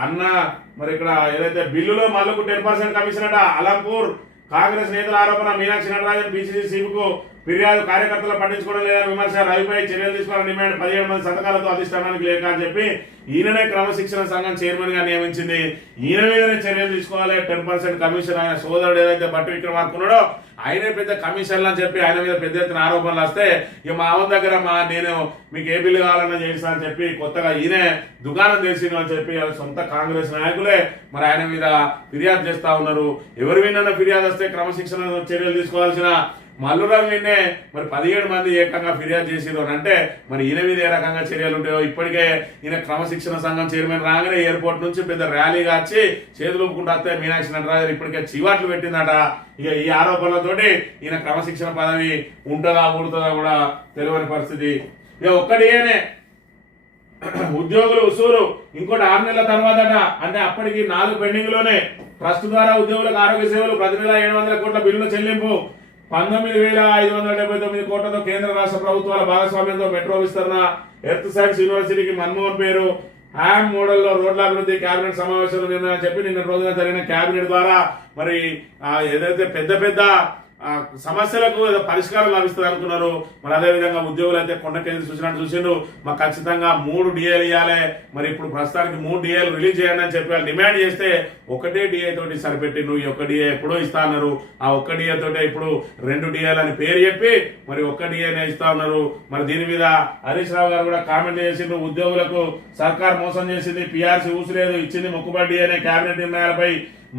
అన్న మరి ఇక్కడ ఏదైతే బిల్లులో మళ్ళీ 10% కమిషన్ అట, అలంపూర్ కాంగ్రెస్ నేతల ఆరోపణ, మీనాక్షి నటరాజన్ పిసిసి చీఫ్కు ఫిర్యాదు, కార్యకర్తలు పట్టించుకోవడం లేదని విమర్శ, రవిపై చర్యలు తీసుకోవాలని డిమాండ్, 17 మంది సంతకాలతో అధిష్టానానికి లేక అని చెప్పి ఈయననే క్రమశిక్షణ సంఘం చైర్మన్ గా నియమించింది. ఈయన మీదనే చర్యలు తీసుకోవాలి. 10% కమిషన్ ఆయన సోదరుడు ఏదైతే బట్టి విక్రమార్క ఉన్నాడో ఆయనే పెద్ద కమిషన్లు అని చెప్పి ఆయన మీద పెద్ద ఎత్తున ఆరోపణలు వస్తే ఇక మా అమ్మ దగ్గర నేను మీకు ఏ బిల్లు కావాలన్నా చేస్తా అని చెప్పి కొత్తగా ఈయనే దుకాణం తెరిచిండు అని చెప్పి సొంత కాంగ్రెస్ నాయకులే మరి ఆయన మీద ఫిర్యాదు చేస్తా ఉన్నారు. ఎవరి మీద ఫిర్యాదు వస్తే క్రమశిక్షణ చర్యలు తీసుకోవాల్సిన మల్లురావు నిన్నే మరి 17 మంది ఏకంగా ఫిర్యాదు చేసిరు అని అంటే మరి ఈయన మీద ఏ రకంగా చర్యలు ఉంటాయో. ఇప్పటికే ఈయన క్రమశిక్షణ సంఘం చైర్మన్ రాగానే ఎయిర్పోర్ట్ నుంచి పెద్ద ర్యాలీగా వచ్చి చేతులు ఊపుకుంటూ వస్తే మీనాక్షి నటరాజన్ ఇప్పటికే చివాట్లు పెట్టిందట. ఇక ఈ ఆరోపణలతోటి ఈయన క్రమశిక్షణ పదవి ఉంటుందా ఊడుతుందా కూడా తెలియని పరిస్థితి. ఇక ఒక్కడినే ఉద్యోగులు ఉసూరు ఇంకోటి 6 నెలల తర్వాతట, అంటే అప్పటికి 4 పెండింగ్ లోనే. ట్రస్ట్ ద్వారా ఉద్యోగులకు ఆరోగ్య సేవలు ప్రతి నెల 700 కోట్ల బిల్లుల చెల్లింపు, 19,579 కోట్లతో కేంద్ర రాష్ట్ర ప్రభుత్వాల భాగస్వామ్యంతో మెట్రో విస్తరణ, ఎర్త్ సైన్స్ యూనివర్సిటీకి మన్మోహన్ పేరు, హ్యామ్ మోడల్లో రోడ్ల అభివృద్ధి, కేబినెట్ సమావేశంలో నిర్ణయం చెప్పి నిన్న రోజున జరిగిన కేబినెట్ ద్వారా మరి ఏదైతే పెద్ద సమస్యలకు ఏదో పరిష్కారం లభిస్తుంది అనుకున్నారు. మరి అదేవిధంగా ఉద్యోగులు అయితే కొండకేంద్ర సూచన చూసిండు, మాకు ఖచ్చితంగా 3 డిఏలు ఇవ్వాలి, మరి ఇప్పుడు ప్రస్తుతానికి 3 డిఏలు రిలీజ్ చేయండి అని చెప్పి డిమాండ్ చేస్తే ఒకటే డిఏ తోటి సరిపెట్టి నువ్వు ఈ ఒక్క డిఏ ఎప్పుడో ఇస్తా అన్నారు. ఆ ఒక్క డిఏ తోటే ఇప్పుడు 2 డిఏలు అని పేరు చెప్పి మరి ఒక్క డిఏనే ఇస్తా ఉన్నారు. మరి దీని మీద హరీష్ రావు గారు కూడా కామెంట్ చేసిండ్రు, ఉద్యోగులకు సర్కార్ మోసం చేసింది, పిఆర్సీ ఊసలేదు, ఇచ్చింది మొక్కుబడి అనే కేబినెట్ నిర్ణయాలపై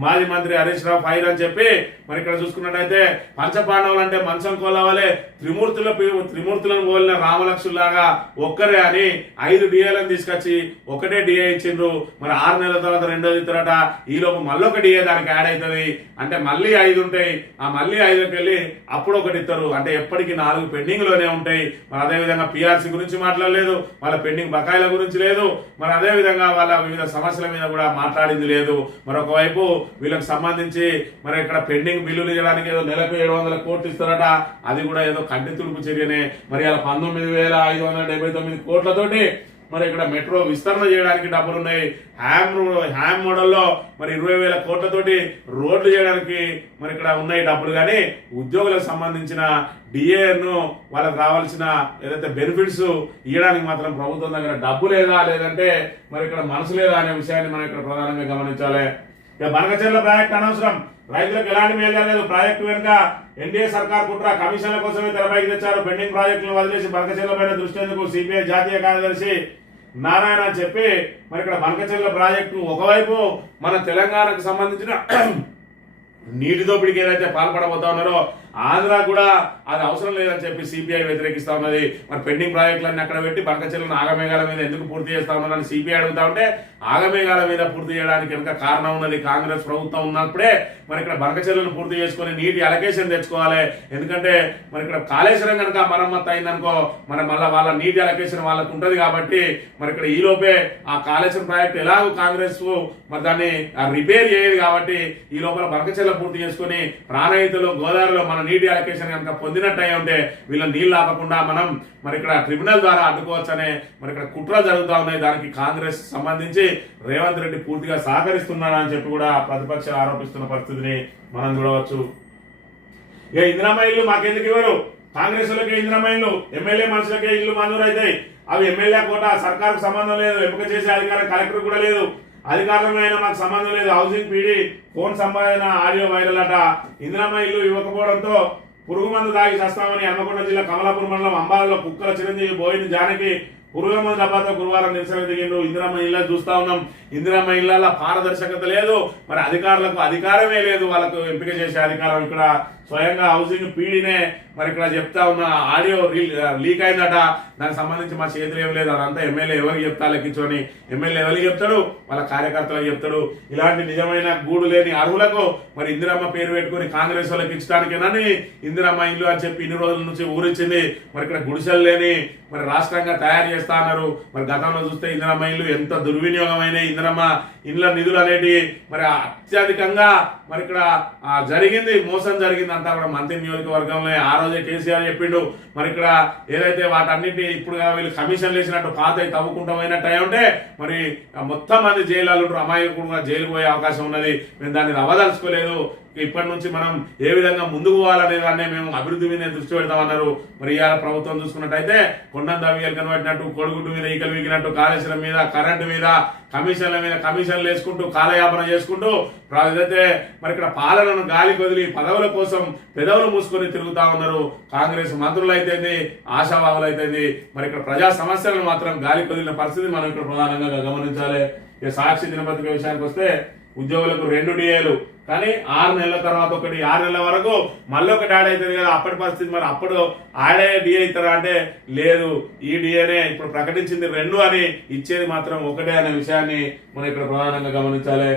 మాజీ మంత్రి హరీష్ రావు ఫైర్ అని చెప్పి మరి ఇక్కడ చూసుకున్నట్టయితే పంచపాండవులు అంటే మంచం కొలవలే, త్రిమూర్తులను పోలిన రామలక్ష్ములాగా ఒక్కరే అని 5 డిఏలను తీసుకొచ్చి ఒకటే డిఏ ఇచ్చిండ్రు. మరి 6 నెలల తర్వాత రెండోది ఇస్తారట. ఈ లోపు మళ్ళొక డిఏ దానికి యాడ్ అవుతుంది, అంటే మళ్ళీ 5 ఉంటాయి. ఆ మళ్ళీ 5కి వెళ్ళి అప్పుడు ఒకటి ఇస్తారు, అంటే ఎప్పటికీ 4 పెండింగ్ లోనే ఉంటాయి. మరి అదేవిధంగా పిఆర్సీ గురించి మాట్లాడలేదు, వాళ్ళ పెండింగ్ బకాయిల గురించి లేదు, మరి అదేవిధంగా వాళ్ళ వివిధ సమస్యల మీద కూడా మాట్లాడింది లేదు. మరొకవైపు వీళ్ళకి సంబంధించి మరి ఇక్కడ పెండింగ్ బిల్లులు ఇవ్వడానికి ఏదో నెలకు 700 కోట్లు ఇస్తారట, అది కూడా ఏదో కంటి తుడుపు చర్యనే. మరి అలా 19,579 కోట్లతోటి మరి ఇక్కడ మెట్రో విస్తరణ చేయడానికి డబ్బులున్నాయి. హ్యామ్ మోడల్లో మరి 20,000 కోట్లతోటి రోడ్లు చేయడానికి మరి ఇక్కడ ఉన్నాయి డబ్బులు. కానీ ఉద్యోగులకు సంబంధించిన డిఏను వాళ్ళకి రావాల్సిన ఏదైతే బెనిఫిట్స్ ఇవ్వడానికి మాత్రం ప్రభుత్వం దగ్గర డబ్బు లేదా, లేదంటే మరి ఇక్కడ మనసు లేదా అనే విషయాన్ని మనం ఇక్కడ ప్రధానంగా గమనించాలి. ఇక బనకచెర్ల ప్రాజెక్టు అనవసరం, రైతులకు ఎలాంటి మేలు జరగలేదు, ప్రాజెక్టు వెనుక ఎన్డీఏ సర్కార్ కుట్ర, కమిషన్ల కోసమే తెరపైకి తెచ్చారు, పెండింగ్ ప్రాజెక్టులను వదిలేసి బనకచెర్ల పైన దృష్టి ఎందుకు, సిపిఐ జాతీయ కార్యదర్శి నారాయణ అని చెప్పి మరి ఇక్కడ బనకచెర్ల ప్రాజెక్టు ఒకవైపు మన తెలంగాణకు సంబంధించిన నీటి దోపిడికి ఏదైతే పాల్పడబోతా ఉన్నారో ఆంధ్ర కూడా అది అవసరం లేదని చెప్పి సిపిఐ వ్యతిరేకిస్తా ఉన్నది. మరి పెండింగ్ ప్రాజెక్టులన్నీ అక్కడ పెట్టి బనకచెర్లను ఆగమేఘాల మీద ఎందుకు పూర్తి చేస్తా ఉన్నారని సిపిఐ అడుగుతా ఉంటే ఆగమేఘాల మీద పూర్తి చేయడానికి వెనుక కారణం ఉన్నది కాంగ్రెస్ ప్రభుత్వం ఉన్నప్పుడే మరి ఇక్కడ బనకచెర్లను పూర్తి చేసుకుని నీటి అలొకేషన్ తెచ్చుకోవాలి. ఎందుకంటే మరి ఇక్కడ కాళేశ్వరం కనుక మరమ్మతు అయిందనుకో మరి మళ్ళీ వాళ్ళ నీటి అలొకేషన్ వాళ్ళకు ఉంటది. కాబట్టి మరి ఇక్కడ ఈ లోపే ఆ కాళేశ్వరం ప్రాజెక్టు ఎలాగో కాంగ్రెస్ మరి దాన్ని రిపేర్ చేయదు. కాబట్టి ఈ లోపల బనకచెర్ల పూర్తి చేసుకుని ప్రాణహితలు గోదావరిలో మన నీటి అలొకేషన్ కనుక పొందినట్టయి ఉంటే వీళ్ళ నీళ్ళు ఆపకుండా మనం మరి ఇక్కడ ట్రిబ్యునల్ ద్వారా అడ్డుకోవచ్చనే మరి ఇక్కడ కుట్రలు జరుగుతూ ఉన్నాయి. దానికి కాంగ్రెస్ సంబంధించి రేవంత్ రెడ్డి పూర్తిగా సహకరిస్తున్నాడని చెప్పి కూడా ప్రతిపక్షాలు ఆరోపిస్తున్న పరిస్థితిని మనం చూడవచ్చు. ఇక ఇందిరమ్మ ఇల్లు మాకెందుకు ఇవ్వరు, కాంగ్రెస్ లకే ఇందిరమ్మ ఇల్లు, ఎమ్మెల్యే మనుషులకే ఇల్లు మంజూరు అవుతాయి, అవి ఎమ్మెల్యే కోట, సర్కారుకు సంబంధం లేదు, ఎంపిక చేసే అధికారం కలెక్టర్ కూడా లేదు, అధికారులమైన మాకు సంబంధం లేదు. హౌసింగ్ పీడీ ఫోన్ సంపాదన ఆడియో వైరల్ అట. ఇందిరమ్మ ఇల్లు ఇవ్వకపోవడంతో పురుగు మందు తాగి చస్తామని హన్మకొండ జిల్లా కమలాపూర్ మండలం అంబాలలో కుక్కల చిరంజీవి బోయిన జానకి పురుగు మందు డబ్బాతో గురువారం నిరసన దిగిండ్రు. ఇందిరమ్మ ఇళ్ళ చూస్తా ఉన్నాం. ఇందిరమ్మ ఇళ్ల పారదర్శకత లేదు, మరి అధికారులకు అధికారమే లేదు, వాళ్ళకు ఎంపిక చేసే అధికారం. ఇక్కడ స్వయంగా హౌసింగ్ పీడీనే మరి ఇక్కడ చెప్తా ఉన్న ఆడియో లీక్ అయిందట. దానికి సంబంధించి మా చేతులు ఏం లేదు. అదంతా ఎమ్మెల్యే ఎవరికి చెప్తా లెక్కించుకొని ఎమ్మెల్యే ఎవరికి చెప్తాడు, వాళ్ళ కార్యకర్తలకు చెప్తాడు. ఇలాంటి నిజమైన గూడు లేని అర్హులకు మరి ఇందిరమ్మ పేరు పెట్టుకుని కాంగ్రెస్ వాళ్ళకి ఇచ్చడానికేనని ఇందిరమ్మ ఇల్లు అని చెప్పి ఇన్ని రోజుల నుంచి ఊరిచ్చింది. మరి ఇక్కడ గుడిసెలు లేని మరి రాష్ట్రంగా తయారు చేస్తా అన్నారు. మరి గతంలో చూస్తే ఇందిరమ్మ ఇల్లు ఎంత దుర్వినియోగమైన ఇందిరమ్మ ఇండ్ల నిధులు అనేటి మరి అత్యధికంగా మరి ఇక్కడ జరిగింది, మోసం జరిగింది అంతా కూడా మంత్రి నియోజకవర్గంలో. ఆ రోజే కేసీఆర్ చెప్పిండు. మరి ఇక్కడ ఏదైతే వాటన్నింటినీ ఇప్పుడు వీళ్ళు కమిషన్లు వేసినట్టు పాత తవ్వుకుంటూ పోయినట్టు అయి ఉంటే మరి మొత్తం మంది జైలు అమాయకుడుగా జైలుకు పోయే అవకాశం ఉన్నది. మేము దాన్ని అవదలుచుకోలేదు. ఇప్పటి నుంచి మనం ఏ విధంగా ముందుకు పోవాలనే దాన్ని మేము అభివృద్ధి మీద దృష్టి పెడతామన్నారు. మరి ఇవాళ ప్రభుత్వం చూసుకున్నట్టయితే కొండం దవ్వియలు కనబట్టినట్టు, కొడుగుడ్డు మీద ఈకలు వీకినట్టు, కాళేశ్వరం మీద, కరెంటు మీద, కమిషన్ల మీద కమిషన్లు వేసుకుంటూ కాలయాపన చేసుకుంటూ ఏదైతే మరి ఇక్కడ పాలనను గాలి కొదిలి పదవుల కోసం పెదవులు మూసుకొని తిరుగుతా ఉన్నారు. కాంగ్రెస్ మంత్రులు అయితేంది, ఆశావాహులు అయితేంది, మరి ఇక్కడ ప్రజా సమస్యలను మాత్రం గాలి కొదిలిన పరిస్థితి మనం ఇక్కడ ప్రధానంగా గమనించాలి. ఇక సాక్షి దినపత్రిక విషయానికి వస్తే ఉద్యోగులకు 2 డిఏలు, కానీ 6 నెలల తర్వాత ఒకటి, 6 నెలల వరకు మళ్ళీ ఒకటి యాడ్ అవుతుంది కదా. అప్పటి పరిస్థితి మరి అప్పుడు ఆడే డిఏ ఇస్తారా అంటే లేదు, ఈ డిఏనే ఇప్పుడు ప్రకటించింది 2 అని, ఇచ్చేది మాత్రం ఒకటే అనే విషయాన్ని మనం ఇక్కడ ప్రధానంగా గమనించాలి.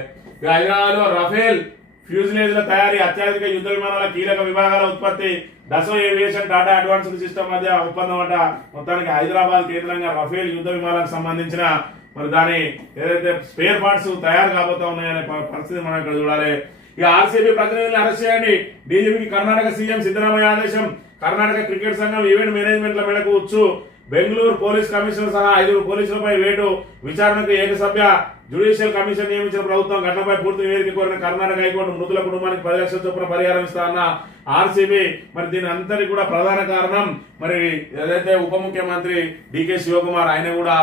హైదరాబాద్ లో రఫేల్ ఫ్యూజిలేజ్ల తయారీ, అత్యాధునిక యుద్ధ విమానాల కీలక విభాగాల ఉత్పత్తి, Dassault aviation Tata advanced system మధ్య ఒప్పందం అంట. మొత్తానికి హైదరాబాద్ కేంద్రంగా రఫేల్ యుద్ధ విమానాలకు సంబంధించిన మరి దాని ఏదైతే స్పేర్ పార్ట్స్ తయారు కాబోతా ఉన్నాయనే పరిస్థితి మనం ఇక్కడ చూడాలి. ఇక ఆర్సీబీ ప్రతినిధులను అరెస్ట్ చేయండి, డీజీపీకి కర్ణాటక సీఎం సిద్ధరామయ్య ఆదేశం. కర్ణాటక క్రికెట్ సంఘం ఈవెంట్ మేనేజ్మెంట్ల మేరకు వచ్చు. బెంగళూరు పోలీస్ కమిషనర్ సహా 5 పోలీసులపై వేటు, విచారణకు ఏకసభ్య జ్యుడిషియల్ కమిషన్ నియమించిన ప్రభుత్వం. ఘటనపై పూర్తి నివేదిక కోరిన కర్ణాటక హైకోర్టు మృతుల కుటుంబానికి 10 లక్షల చొప్పున పరిహారం ఇస్తారన్న ఆర్సీబీ. మరి దీని అంతటి కూడా ప్రధాన కారణం మరి ఏదైతే ఉప ముఖ్యమంత్రి డికే శివకుమార్, ఆయన కూడా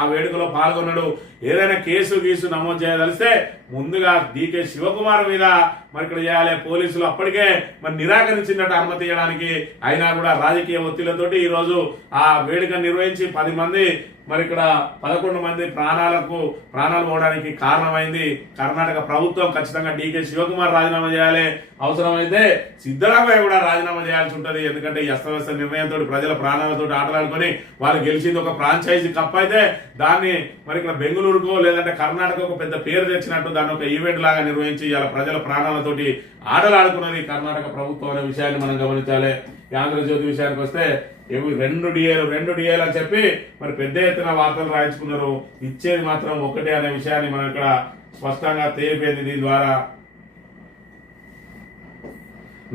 ఆ వేడుకలో పాల్గొన్నాడు. ఏదైనా కేసు నమోదు చేయదలిస్తే ముందుగా డికే శివకుమార్ మీద మరి ఇక్కడ చేయాలి. పోలీసులు అప్పటికే మరి నిరాకరించినట్టు అనుమతి ఇవ్వడానికి, అయినా కూడా రాజకీయ ఒత్తిళ్లతోటి ఈ రోజు ఆ వేడుక నిర్వహించి 10 మంది మరి ఇక్కడ 11 మంది ప్రాణాలు పోవడానికి కారణమైంది కర్ణాటక ప్రభుత్వం. ఖచ్చితంగా డికే శివకుమార్ రాజీనామా చేయాలి, అవసరమైతే సిద్ధరామయ్య కూడా రాజీనామా చేయాల్సి ఉంటుంది. ఎందుకంటే ఈ అస్తవ్యస్త నిర్ణయంతో ప్రజల ప్రాణాలతో ఆటలాడుకొని వాళ్ళు గెలిచింది ఒక ఫ్రాంచైజీ కప్ అయితే దాన్ని మరి ఇక్కడ బెంగళూరుకో లేదంటే కర్ణాటకకు పెద్ద పేరు తెచ్చినట్టు దాన్ని ఒక ఈవెంట్ లాగా నిర్వహించి ఇలా ప్రజల ప్రాణాలతోటి ఆటలాడుకున్నది కర్ణాటక ప్రభుత్వం అనే విషయాన్ని మనం గమనించాలి. ఆంధ్రజ్యోతి విషయానికి వస్తే 2 డిఏలు అని చెప్పి మరి పెద్ద ఎత్తున వార్తలు రాయించుకున్నారు. ఇచ్చేది మాత్రం ఒకటే అనే విషయాన్ని మనం ఇక్కడ స్పష్టంగా తేలిపోయింది. దీని ద్వారా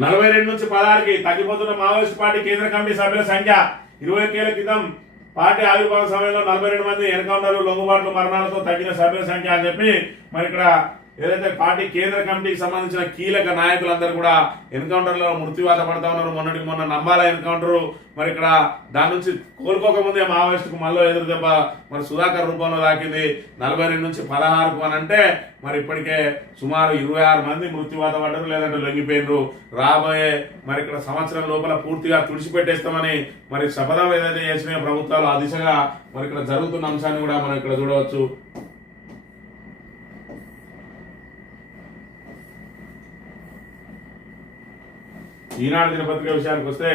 42 నుంచి 16కి తగ్గిపోతున్న మావోయిస్ట్ పార్టీ కేంద్ర కమిటీ సభ్యుల సంఖ్య. 20 ఏళ్ల క్రితం పార్టీ ఆవిర్భావ సమయంలో 42 మంది ఎన్కౌంటర్లు, లొంగుబాట్లు, మరణాలతో తగ్గిన సభ్యుల సంఖ్య అని చెప్పి మరి ఇక్కడ ఏదైతే పార్టీ కేంద్ర కమిటీకి సంబంధించిన కీలక నాయకులందరూ కూడా ఎన్కౌంటర్లో మృత్యువాత పడతా ఉన్నారు. మొన్న నంబాల ఎన్కౌంటర్ మరి ఇక్కడ దాని నుంచి కోలుకోకముందే మావోయిస్టుకు మళ్ళీ ఎదురు దెబ్బ మరి సుధాకర్ రూపంలో తాకింది. 42 నుంచి 16కు అని అంటే మరి ఇప్పటికే సుమారు 26 మంది మృత్యువాత పడ్డారు, లేదంటే లొంగిపోయినరు. రాబోయే మరి ఇక్కడ సంవత్సరం లోపల పూర్తిగా తుడిచిపెట్టేస్తామని మరి శపథం ఏదైతే చేసిన ప్రభుత్వాలు ఆ దిశగా మరి ఇక్కడ జరుగుతున్న అంశాన్ని కూడా మనం ఇక్కడ చూడవచ్చు. ఈనాడు దినపత్రిక విషయానికి వస్తే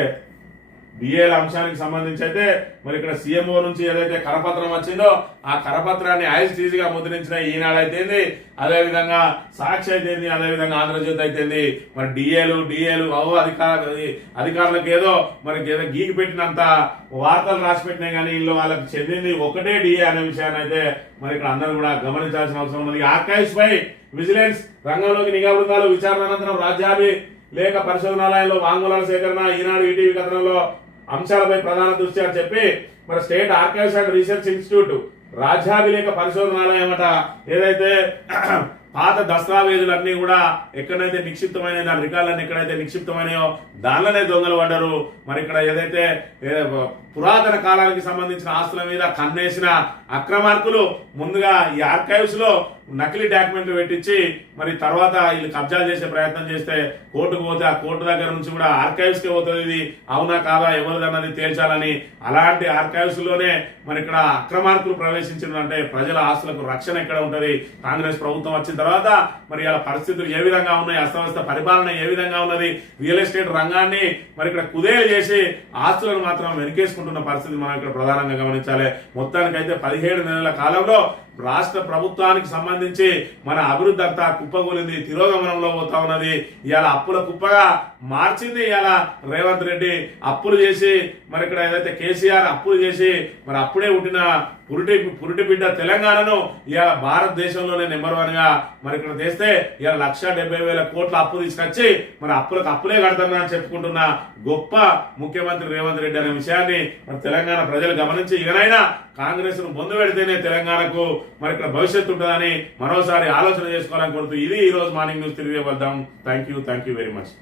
డిఏల అంశానికి సంబంధించి అయితే మరి ఇక్కడ సీఎంఓ నుంచి ఏదైతే కరపత్రం వచ్చిందో ఆ కరపత్రాన్ని ఐస్టీజీగా ముద్రించిన ఈనాడు అయితేంది, అదేవిధంగా సాక్షి అయితేంది, అదేవిధంగా ఆంధ్రజ్యోతి అయితేంది. మరి డిఏలు అధికారులకు ఏదో మరి ఏదో గీకి పెట్టినంత వార్తలు రాసి పెట్టినాయి, కానీ వీళ్ళు వాళ్ళకి చెందింది ఒకటే డిఏ అనే విషయాన్ని అయితే మరి ఇక్కడ అందరూ కూడా గమనించాల్సిన అవసరం ఉన్నది. ఆర్కైవ్స్ పై విజిలెన్స్ రంగంలోకి నిఘా బృందాలు విచారణ అనంతరం రాజ్యాభి లేక పరిశోధనాలయంలో వాంగ్మూలాల సేకరణ. ఈనాడు ఈటీవీ కథనంలో అంశాలపై ప్రధాన దృష్టి అని చెప్పి మరి state archives and research institute రాజ్యాభిలేఖ పరిశోధనాలయం అట. ఏదైతే పాత దస్తావేజులన్నీ కూడా ఎక్కడైతే నిక్షిప్తమైన దాని రికార్డులన్నీ ఎక్కడైతే నిక్షిప్తమైనయో దానిలోనే దొంగలు పడ్డారు. మరి ఇక్కడ ఏదైతే పురాతన కాలానికి సంబంధించిన ఆస్తుల మీద కన్నేసిన అక్రమార్కులు ముందుగా ఈ ఆర్కైవ్స్ లో నకిలీ డాక్యుమెంట్లు పెట్టించి మరి తర్వాత వీళ్ళు కబ్జాలు చేసే ప్రయత్నం చేస్తే కోర్టుకు పోతే ఆ కోర్టు దగ్గర నుంచి కూడా ఆర్కైవ్స్ కి పోతుంది ఇది అవునా కాదా ఎవరిదన్నది తేల్చాలని. అలాంటి ఆర్కైవ్స్ లోనే మరి ఇక్కడ అక్రమార్కులు ప్రవేశించినంటే ప్రజల ఆస్తులకు రక్షణ ఎక్కడ ఉంటది? కాంగ్రెస్ ప్రభుత్వం వచ్చిన తర్వాత మరి ఇలా పరిస్థితులు ఏ విధంగా ఉన్నాయి, అస్తవ్యస్త పరిపాలన ఏ విధంగా ఉన్నది, రియల్ ఎస్టేట్ రంగాన్ని మరి ఇక్కడ కుదేలు చేసి ఆస్తులను మాత్రం వెనకేసుకుంటున్న పరిస్థితి మనం ఇక్కడ ప్రధానంగా గమనించాలి. మొత్తానికైతే 17 నెలల కాలంలో రాష్ట్ర ప్రభుత్వానికి సంబంధించి మన అభివృద్ధి అంతా కుప్పగూలింది, తిరోగమనంలో పోతా ఉన్నది. ఇవాళ అప్పుల కుప్పగా మార్చింది ఇవాళ రేవంత్ రెడ్డి. అప్పులు చేసి మరి ఇక్కడ ఏదైతే కేసీఆర్ అప్పులు చేసి మరి అప్పుడే పుట్టిన పురిటి బిడ్డ తెలంగాణను ఇవాళ భారతదేశంలోనే నెంబర్ 1 గా మరి ఇక్కడ తెస్తే ఇవాళ 1,70,000 కోట్ల అప్పు తీసుకొచ్చి మరి అప్పులకు అప్పులే కడతానా అని చెప్పుకుంటున్న గొప్ప ముఖ్యమంత్రి రేవంత్ రెడ్డి అనే విషయాన్ని మరి తెలంగాణ ప్రజలు గమనించి ఇకనైనా కాంగ్రెస్ ను బొందు పెడితేనే తెలంగాణకు మరి ఇక్కడ భవిష్యత్తు ఉంటుందని మరోసారి ఆలోచన చేసుకోవాలని కోరుతూ ఇది ఈ రోజు మార్నింగ్ న్యూస్ తిరిగి వద్దాం. Thank you very much.